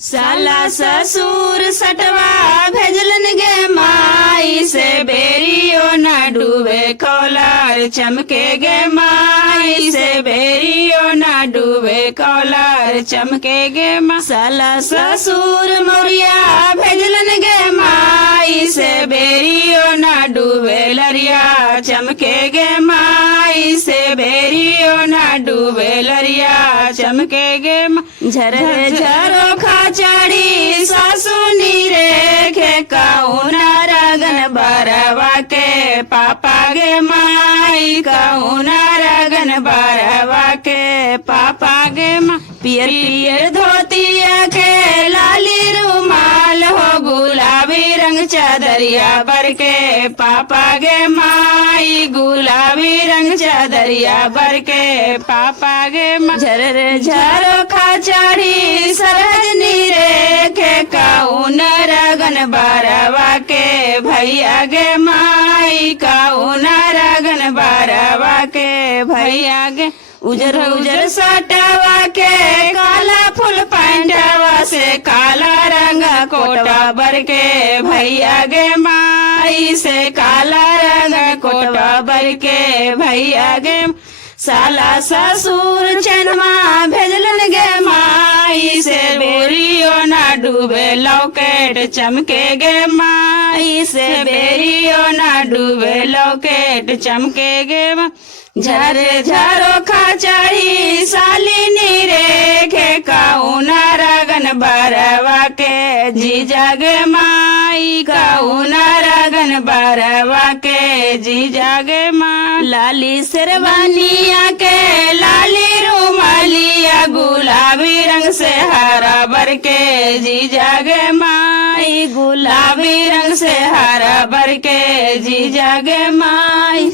साला ससुर सटवा भेजलन गे माई से बेरियो न डूबे कौलार चमके गे माई से बेरियो न डूबे कौलार चमके गे माँ। साला ससुर मोरिया भेजलन गे माई से बेरियो न डूबे लरिया चमके गे माई से बेरियो न डूबे लरिया चमके गे माँ। झरे झरो खाचड़ी सासुनी रे काउना रगन बरवा के पापा गे माई काउना रगन बरवा के पापा गे माँ। पियर पियर धोतिया के लाली रुमाल हो गुलाबी रंग चादरिया बर के पापा गे माई गुलाबी रंग चादरिया बर के पापा गे माँ। झरे झरो खाचड़ी सरहदनी रे काउन रगन बारवा के भैया गे माई काउन रगन बारवा के भैया गे। उजर उजर सटवा के काला फुल पैंटवा से काला रंग कोटा बर के भैया गे माई से काला रंग कोटा बर के भैया गे। साला ससुर चनमा भेजलन गे माई से बेरियो न डूबे लौकेट चमके गे माई से बेरियो न डूबे लौकेट चमके गे माँ। झरे झरो खाचड़ी सालिनी रे काउना रगन बरवा के जीजा गे माई काउना रगन बरवा के जीजा गे माँ। लाली शेरवानिया के लाली रुमालिया गुलाबी रंग से हरा बर के जीजा गे माई गुलाबी रंग से हरा बर के जीजा गे माई।